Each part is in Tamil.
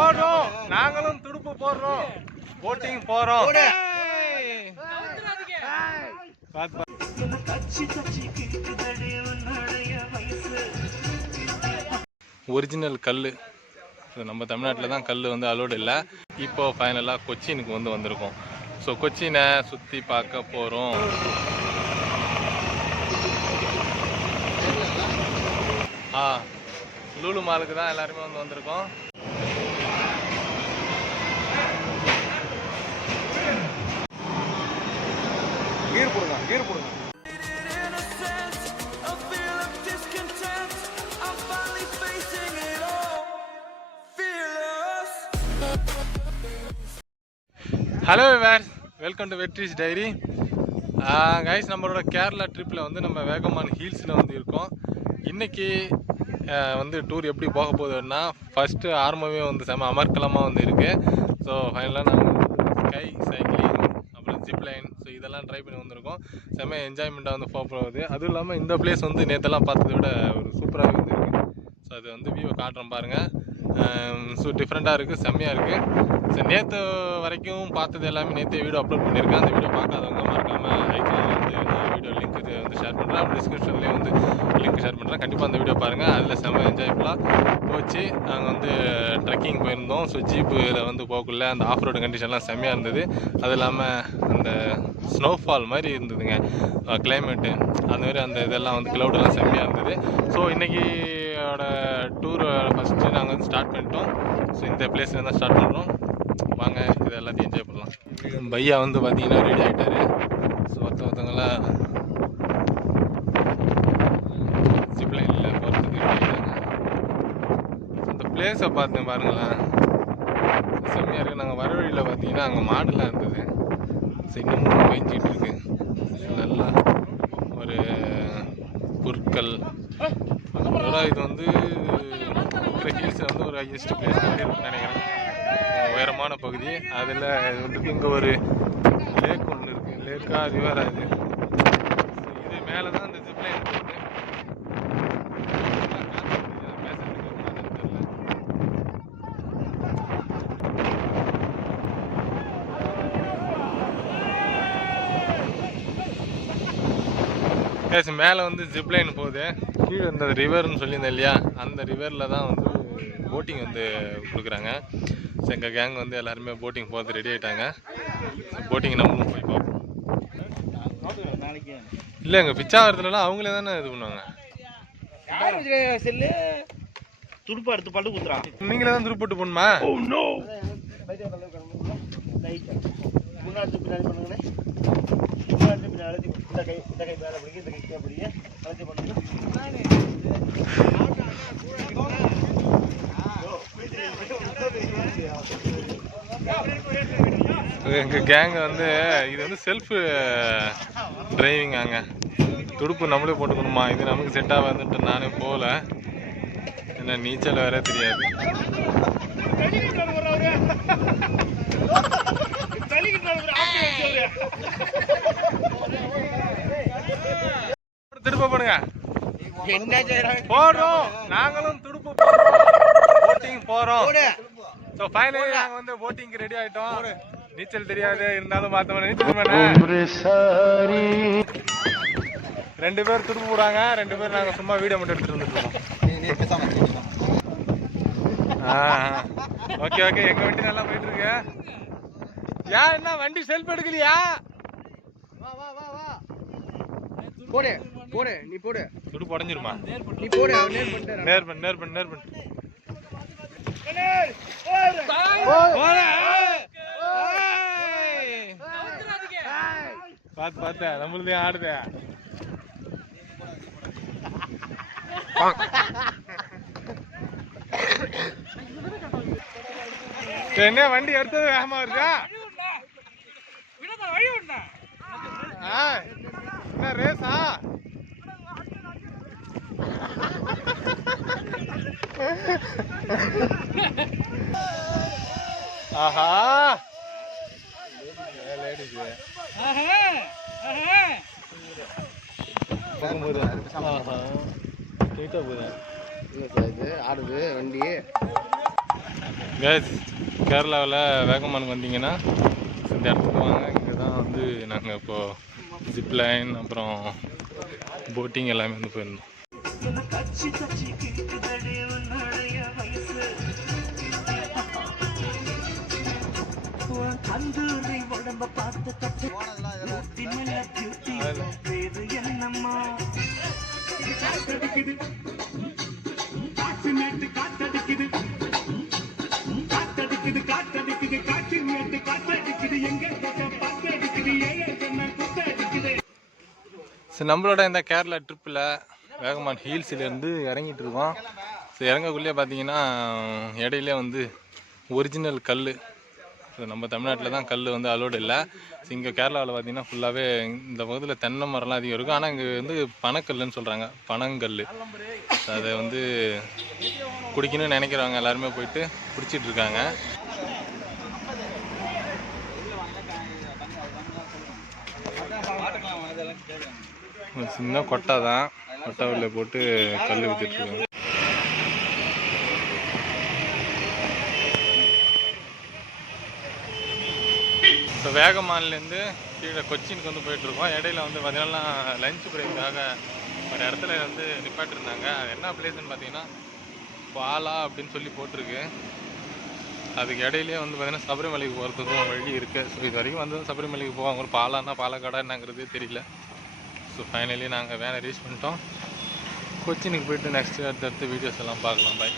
போடுறோம். நாங்களும் துடுப்பு போடுறோம். போட்டிங் போறோம். ஒரிஜினல் கல் நம்ம தமிழ்நாட்டில் தான் கல் வந்து அலோடு இல்லை. இப்போ ஃபைனலாக கொச்சினுக்கு வந்து வந்திருக்கோம். ஸோ கொச்சினை சுற்றி பார்க்க போகிறோம் ஆ லூலு மாலுக்கு தான் எல்லாருமே வந்து வந்திருக்கோம். Hello van welcome to Vetri's diary guys நம்மளோட கேரளா ட்ரிப்பில் வந்து நம்ம வேகமான் ஹீல்ஸில் வந்து இருக்கோம். இன்றைக்கி uh, வந்து டூர் எப்படி போக போகுதுன்னா ஃபஸ்ட்டு ஆரம்பமே வந்து செம அமர்க்கலமாக வந்து இருக்குது ஸோ ஃபைனலாக நாங்கள் ஸ்கை சைக்கிளிங் அப்புறம் ஜிப்லைன் ஸோ இதெல்லாம் ட்ரை பண்ணி வந்திருக்கோம். செம என்ஜாய்மெண்ட்டாக வந்து போக போகுது. அதுவும் இல்லாமல் இந்த பிளேஸ் வந்து நேற்றெல்லாம் பார்த்ததை விட ஒரு சூப்பராகவே வந்து இருக்குது ஸோ அது வந்து வியூவை காட்டுறோம் பாருங்கள் ஸோ டிஃப்ரெண்ட்டாக இருக்குது செம்மையாக இருக்குது ஸோ நேற்று வரைக்கும் பார்த்தது எல்லாமே நேற்றே வீடியோ அப்லோட் பண்ணியிருக்கேன். அந்த வீடியோ பார்க்காதவங்க மறக்காமல் ஐக்கானில் வந்து நான் வீடியோ லிங்க் வந்து ஷேர் பண்ணுறேன் அப்புறம் டிஸ்கிரிப்ஷன்லேயும் வந்து லிங்க் ஷேர் பண்ணுறேன் கண்டிப்பாக அந்த வீடியோ பாருங்கள் அதில் செம்ம என்ஜாய்ஃபுல்லாக போச்சு. நாங்கள் வந்து ட்ரெக்கிங் போயிருந்தோம். ஸோ ஜீப்பில் வந்து போகக்குள்ள அந்த ஆஃப் ரோடு கண்டிஷன்லாம் செம்மையாக இருந்தது. அது இல்லாமல் அந்த ஸ்னோஃபால் மாதிரி இருந்ததுங்க. கிளைமேட்டு அந்த மாதிரி அந்த இதெல்லாம் வந்து க்ளவுடெல்லாம் செம்மையாக இருந்தது. ஸோ இன்றைக்கியோட டூர் ஃபஸ்ட்டு நாங்கள் வந்து ஸ்டார்ட் பண்ணிட்டோம். ஸோ இந்த பிளேஸில் தான் ஸ்டார்ட் பண்ணுறோம் வாங்க இது எல்லாத்தையும் என்ஜாய் பண்ணலாம். பையா வந்து பார்த்தீங்கன்னா ரெடி ஆகிட்டாரு ஸோ ஒருத்த ஒருத்தவங்களாம் ஜிப்லைனில் போகிறதுக்கு ரெடி ஆகிட்டாங்க இந்த பிளேஸை பார்த்தேன் பாருங்களேன். செம்மையாக இருக்குது நாங்கள் வர வழியில் பார்த்தீங்கன்னா அங்கே மாடெல்லாம் இருந்தது. ஸோ இன்னமும் மேய்ஞ்சிட்டு இருக்கு. நல்லா ஒரு பொருட்கள் அதோட இது வந்து இருக்கிற ஹில்ஸில் வந்து ஒரு ஹையஸ்ட் பிளேஸ் மாதிரி இருக்குன்னு நினைக்கிறேன். உயரமான பகுதி. அதில் வந்துட்டு இங்கே ஒரு லேக் ஒன்று இருக்குது லேக்காக அது இது. இது மேலே தான் இந்த ஜிப்லைன் இருக்குது மேலே வந்து ஜிப்லைன் போகுது. கீழே இந்த ரிவர்னு சொல்லியிருந்தேன் இல்லையா? அந்த ரிவரில் தான் வந்து போட்டிங் வந்து கொடுக்குறாங்க. ஸோ எங்கள் கேங் வந்து எல்லாருமே போட்டிங் போகிறது ரெடி ஆகிட்டாங்க போட்டிங் நம்மளும் போய் பார்ப்போம். நாளைக்கு இல்லை எங்கள் பிச்சாவரத்துலலாம் அவங்களே தானே இது பண்ணுவாங்க. செல்லு? துடுப்பா எடுத்து பல்லு குத்துறான். நீங்களே தான் துருப்பட்டு போகணுமா? முன்னாடி பின்னாடி பண்ணுங்கண்ணே? முன்னாடி பின்னாடி அழுத்தி இந்த கை இந்த கை மேலே பிடிக்க இந்த கை பிடிக்க அழுத்தி பண்ணுங்க எங்கள் கேங் வந்து இது வந்து செல்ஃப் டிரைவிங் அங்க. துடுப்பு நம்மளே போட்டுக்கணுமா? இது நமக்கு செட் ஆகாதுன்ட்டு நானே போகல. என்ன நீச்சல் வேற தெரியாது. திருப்ப பண்ணுங்க. என்ன செய்யறாங்க? போடுறோம். நாங்களும் துடுப்பு போட்டிங் போறோம். ஸோ ஃபைனலி நாங்கள் வந்து போட்டிங்க்கு ரெடி ஆயிட்டோம். நீச்சல் தெரியாது இருந்தாலும் பார்த்தோம் நீச்சல் பண்ண. ரெண்டு பேர் துடுப்பு போடுறாங்க. ரெண்டு பேர் நாங்கள் சும்மா வீடியோ மட்டும் எடுத்துட்டு வந்துருக்கோம் ஓகே ஓகே. எங்க வண்டி நல்லா போயிட்டு இருக்கு. யா என்ன வண்டி செல்ஃப் எடுக்கலையா போடு போடு நீ போடு. துடுப்பு உடஞ்சிருமா நீ போடு நேர் பண்ணிட்டாரு நேர் பண்ணு நேர் பண்ணு நேர் பண்ணு. பார்த்து பார்த்து நம்மளுதே ஆடுதே. என்ன வண்டி எடுத்தது வேகமா வருதா ஆ, என்ன ரேஸா ஆஹா. கேரளாவில் வேகமானுக்கு வந்தீங்கன்னா இந்த இடத்துக்கு வாங்க. இங்கே தான் வந்து நாங்கள் இப்போது ஜிப் லைன் அப்புறம் போட்டிங் எல்லாமே வந்து போயிருந்தோம். கந்தூரி உடம்ப பார்த்து தட்டு. நம்மளோட இந்த கேரளா ட்ரிப்பில் வேகமான் ஹீல்ஸ்லேருந்து இறங்கிட்டு இருக்கோம் ஸோ இறங்கக்குள்ளே பார்த்தீங்கன்னா இடையிலே வந்து ஒரிஜினல் கல். ஸோ நம்ம தமிழ்நாட்டில் தான் கல் வந்து அலோடு இல்லை. ஸோ இங்கே கேரளாவில் பார்த்தீங்கன்னா ஃபுல்லாகவே இந்த பகுதியில் தென்னை மரம்லாம் அதிகம் இருக்கும். ஆனால் இங்கே வந்து பனக்கல்லுன்னு சொல்கிறாங்க பனங்கல். அதை வந்து குடிக்கணும்னு நினைக்கிறவங்க எல்லாருமே போயிட்டு குடிச்சிட்டு இருக்காங்க ஒரு சின்ன கொட்டை தான். கொட்டாவில் போட்டு கல் ஊற்றிட்டுருக்கோம் இப்போ வேகமான்லேருந்து கீழே கொச்சினுக்கு வந்து போயிட்டுருக்கோம். இடையில வந்து பார்த்தீங்கன்னா லஞ்ச் பிரேக்காக ஒரு இடத்துல வந்து நிப்பாட்டிருந்தாங்க. அது என்ன பிளேஸ்னு பார்த்தீங்கன்னா பாலா அப்படின்னு சொல்லி போட்டிருக்கு. அதுக்கு இடையிலே வந்து பார்த்தீங்கன்னா சபரிமலைக்கு போகிறதுக்கும் வழி இருக்குது ஸோ இது வரைக்கும் வந்து சபரிமலைக்கு போவாங்க ஒரு பாலான்னா பாலக்காடா என்னங்கிறதே தெரியல. ஸோ ஃபைனலி நாங்கள் வேலை ரீச் பண்ணிட்டோம். கொச்சினுக்கு போயிட்டு நெக்ஸ்ட் அடுத்தடுத்த வீடியோஸ் எல்லாம் பார்க்கலாம். பாய்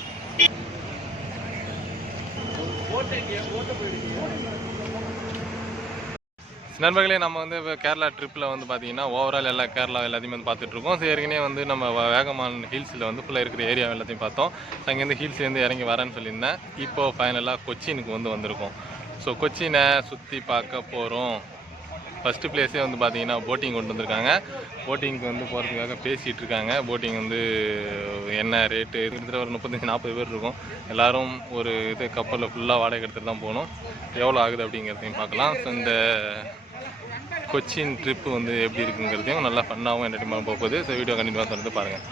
நண்பர்களே நம்ம வந்து இப்போ கேரளா ட்ரிப்பில் வந்து பார்த்தீங்கன்னா ஓவரால் எல்லா கேரளா எல்லாத்தையும் வந்து பார்த்துட்ருக்கோம் ஸோ ஏற்கனவே வந்து நம்ம வ- வேகமான் ஹில்ஸில் வந்து ஃபுல்லாக இருக்கிற ஏரியா எல்லாத்தையும் பார்த்தோம். அங்கேருந்து ஹில்ஸ்லேருந்து இறங்கி வரேன்னு சொல்லியிருந்தேன். இப்போது ஃபைனலாக கொச்சினுக்கு வந்து வந்திருக்கோம். ஸோ கொச்சினை சுற்றி பார்க்க போகிறோம் ஃபஸ்ட்டு பிளேஸே வந்து பார்த்தீங்கன்னா போட்டிங் கொண்டு வந்திருக்காங்க. போட்டிங்க்கு வந்து போகிறதுக்காக பேசிகிட்டு இருக்காங்க. போட்டிங் வந்து என்ன ரேட்டு கிட்டத்தட்ட ஒரு முப்பத்தஞ்சு நாற்பது பேர் இருக்கும். எல்லாரும் ஒரு இது கப்பலில் ஃபுல்லாக வாடகை எடுத்துகிட்டு தான் போகணும். எவ்வளோ ஆகுது அப்படிங்கிறதையும் பார்க்கலாம். ஸோ இந்த கொச்சின் ட்ரிப்பு வந்து எப்படி இருக்குங்கிறதையும் நல்லா ஃபன்னாகவும் என்டர்டைன்மெண்ட் போக போகுது. ஸோ வீடியோ கண்டிப்பாக தொடர்ந்து பாருங்கள்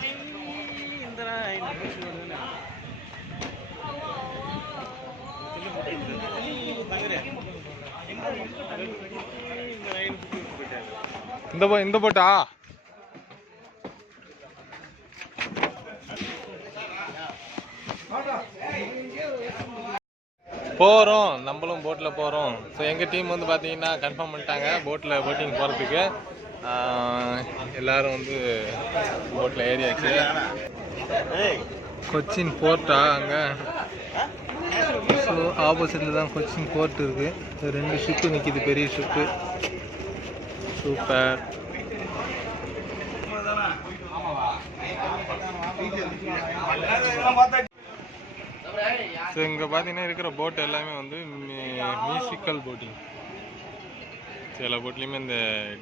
இந்த போ இந்த போட்டா? போகிறோம் நம்மளும் போட்டில் போகிறோம் ஸோ எங்கள் டீம் வந்து பார்த்தீங்கன்னா கன்ஃபார்ம் பண்ணிட்டாங்க போட்டில் போட்டிங் போகிறதுக்கு எல்லாரும் வந்து போட்டில் ஏறியாச்சு கொச்சின் போர்ட்டா அங்கே? ஸோ ஆப்போசிட்டில் தான் கொச்சின் போர்ட் இருக்குது ரெண்டு ஷிப்பு நிற்கிது பெரிய ஷிப்பு சூப்பர். ஸோ இங்கே பார்த்தீங்கன்னா இருக்கிற போட் எல்லாமே வந்து மியூசிக்கல் போட்டிங் சில போட்லேயுமே இந்த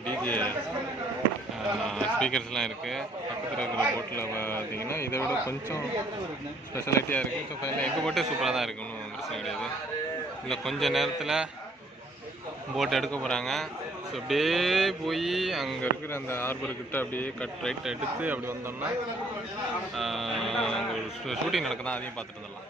டிஜே ஸ்பீக்கர்ஸ்லாம் இருக்குது பக்கத்தில் இருக்கிற போட்டில் பார்த்தீங்கன்னா இதை விட கொஞ்சம் ஸ்பெஷாலிட்டியாக இருக்குது ஸோ ஃபைனல் எங்கள் போட்டே சூப்பராக தான் இருக்கு. ஒன்றும் பிரச்சனை கிடையாது. இல்லை கொஞ்சம் நேரத்தில் போட் எடுக்க போகிறாங்க ஸோ அப்படியே போய் அங்கே இருக்கிற அந்த ஹார்பர்கிட்ட அப்படியே கட் ரைட் எடுத்து அப்படி வந்தோம்னா அங்கே ஒரு ஷூட்டிங் நடக்குதா? அதையும் பார்த்துட்டு வந்துடலாம்.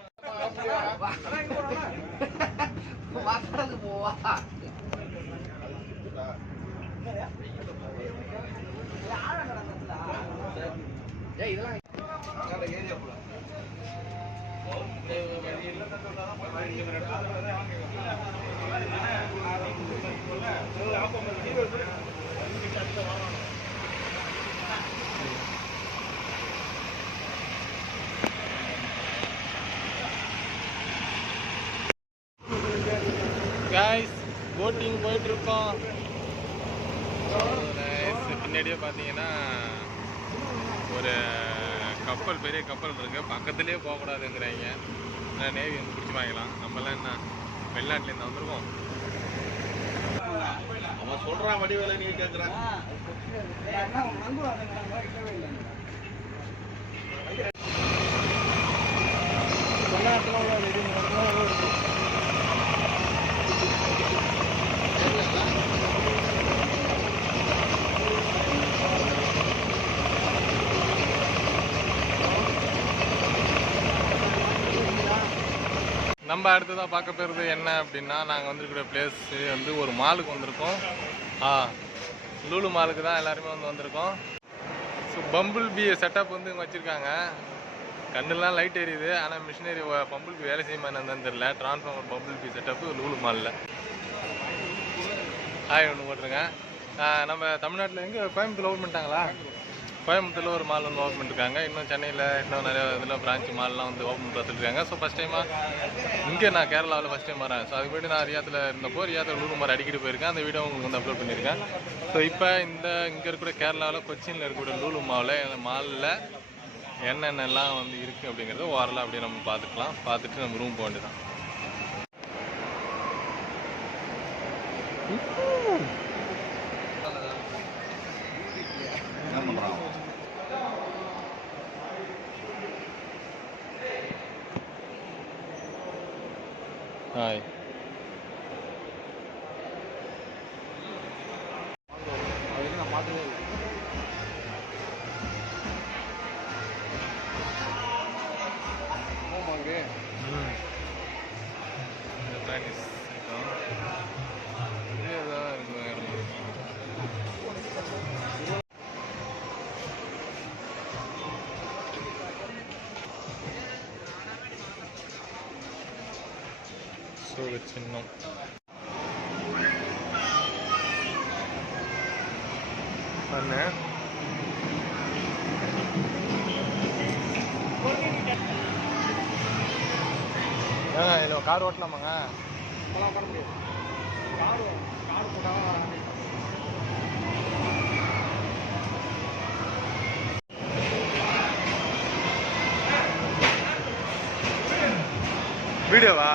காய்ஸ் போட்டிங் போயிட்டு இருக்கோம். So, முன்னாடியே பார்த்தீங்கன்னா ஒரு கப்பல் பெரிய கப்பல் இருக்குது பக்கத்துலேயே போகக்கூடாதுங்கிறாங்க. ஆனால் நேவி வந்து பிடிச்சி வாங்கலாம் நம்மலாம் என்ன வெளிநாட்டிலேருந்து வந்திருக்கோம். அவன் சொல்கிறான் வடிவேலை நீ கேட்குறான் சொன்ன இடத்துல நம்ம அடுத்ததாக பார்க்க போகிறது என்ன அப்படின்னா நாங்கள் வந்துருக்கிற பிளேஸு வந்து ஒரு மாலுக்கு வந்திருக்கோம். ஆ லூலு மாலுக்கு தான் எல்லாருமே வந்து வந்திருக்கோம். ஸோ பம்பிள் பி செட்டப் வந்து இங்கே வச்சுருக்காங்க. கண்ணுலாம் லைட் எரியுது. ஆனால் மிஷினரி பம்பிள் பி வேலை செய்யுமா என்னன்னு தெரியல. Transformer bumble bee setup Lulu மாலில் ஆய் ஒன்று போட்டுருங்க. நம்ம தமிழ்நாட்டில் எங்கே கோயம்புத்தூர் ஓப்பன் பண்ணிட்டாங்களா? கோயம்புத்தூரில் ஒரு மால் வந்து ஓப்பன் பண்ணிருக்காங்க. இன்னும் சென்னையில் இன்னும் நிறைய இதில் பிரான்ச் மால்லாம் வந்து ஓப்பன் பார்த்துருக்காங்க ஸோ ஃபஸ்ட் டைமாக இங்கே நான் கேரளாவில் ஃபஸ்ட் டைம் வரேன். ஸோ அது முன்னாடி நான் ரியாத்தில் இருந்தப்போ ரியாத்தில் லூலு மாதிரி அடிக்கடி போயிருக்கேன். அந்த வீடியோ உங்களுக்கு வந்து அப்லோட் பண்ணியிருக்கேன் ஸோ இப்போ இந்த இங்கே இருக்கிற கேரளாவில் கொச்சினில் இருக்கக்கூடிய லூலு மாவில் மாலில் என்னென்னலாம் வந்து இருக்குது அப்படிங்கிறத ஓரலாக அப்படியே நம்ம பார்த்துக்கலாம். பார்த்துட்டு நம்ம ரூம் போக வேண்டியதான் Hi. ஒரு சின்னம் ஏங்க இதில் கார் ஓட்டலாமாங்க? வீடியோவா?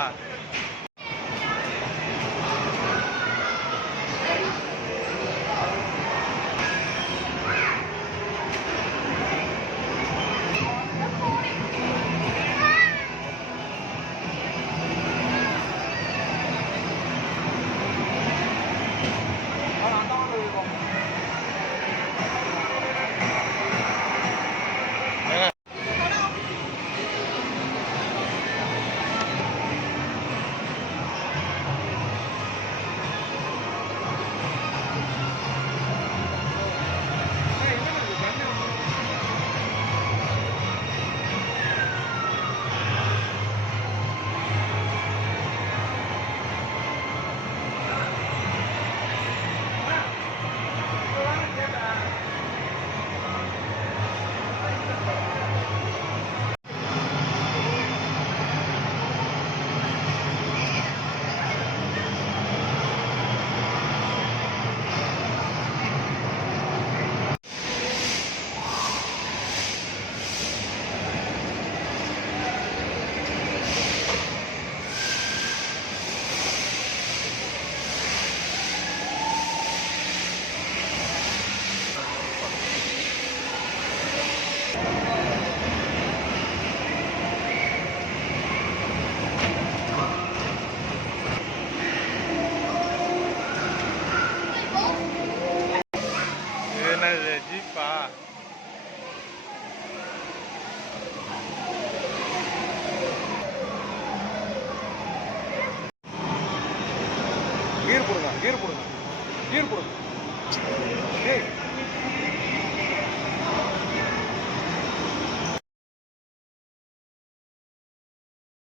一把